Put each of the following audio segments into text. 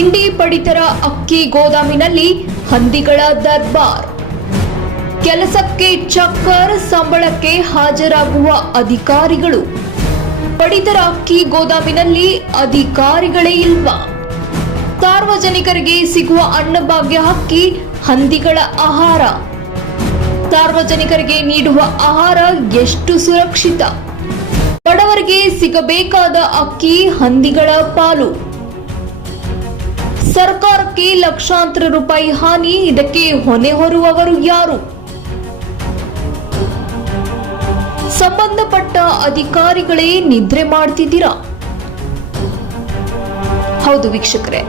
ಇಂಡಿ ಪಡಿತರ ಅಕ್ಕಿ ಗೋದಾಮಿನಲ್ಲಿ ಹಂದಿಗಳ ದರ್ಬಾರ್. ಕೆಲಸಕ್ಕೆ ಚಕ್ಕರ್, ಸಂಬಳಕ್ಕೆ ಹಾಜರಾಗುವ ಅಧಿಕಾರಿಗಳು. ಪಡಿತರ ಅಕ್ಕಿ ಗೋದಾಮಿನಲ್ಲಿ ಅಧಿಕಾರಿಗಳೇ ಇಲ್ವಾ? ಸಾರ್ವಜನಿಕರಿಗೆ ಸಿಗುವ ಅನ್ನಭಾಗ್ಯ ಅಕ್ಕಿ ಹಂದಿಗಳ ಆಹಾರ. ಸಾರ್ವಜನಿಕರಿಗೆ ನೀಡುವ ಆಹಾರ ಎಷ್ಟು ಸುರಕ್ಷಿತ? ಬಡವರಿಗೆ ಸಿಗಬೇಕಾದ ಅಕ್ಕಿ ಹಂದಿಗಳ ಪಾಲು. ಸರ್ಕಾರಕ್ಕೆ ಲಕ್ಷಾಂತರ ರೂಪಾಯಿ ಹಾನಿ. ಇದಕ್ಕೆ ಹೊಣೆ ಹೊರುವವರು ಯಾರು? ಸಂಬಂಧಪಟ್ಟ ಅಧಿಕಾರಿಗಳೇ ನಿದ್ರೆ ಮಾಡ್ತಿದ್ದೀರಾ? ಹೌದು ವೀಕ್ಷಕರೇ,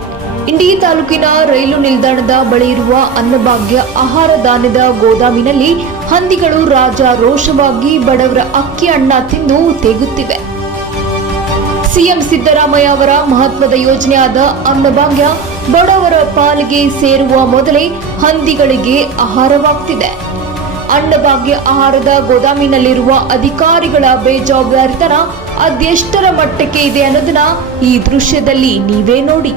ಇಂಡಿ ತಾಲೂಕಿನ ರೈಲು ನಿಲ್ದಾಣದ ಬಳಿ ಇರುವ ಅನ್ನಭಾಗ್ಯ ಆಹಾರ ಧಾನ್ಯದ ಗೋದಾಮಿನಲ್ಲಿ ಹಂದಿಗಳು ರಾಜಾರೋಷವಾಗಿ ಬಡವರ ಅಕ್ಕಿ ಅನ್ನ ತಿಂದು ತೇಗುತ್ತಿವೆ. ಸಿಎಂ ಸಿದ್ದರಾಮಯ್ಯ ಅವರ ಮಹತ್ವದ ಯೋಜನೆಯಾದ ಅನ್ನಭಾಗ್ಯ ಬಡವರ ಪಾಲಿಗೆ ಸೇರುವ ಮೊದಲೇ ಹಂದಿಗಳಿಗೆ ಆಹಾರವಾಗ್ತಿದೆ. ಅನ್ನಭಾಗ್ಯ ಆಹಾರದ ಗೋದಾಮಿನಲ್ಲಿರುವ ಅಧಿಕಾರಿಗಳ ಬೇಜವಾಬ್ದಾರಿತನ ಅದೆಷ್ಟರ ಮಟ್ಟಕ್ಕೆ ಇದೆ ಅನ್ನೋದನ್ನ ಈ ದೃಶ್ಯದಲ್ಲಿ ನೀವೇ ನೋಡಿ.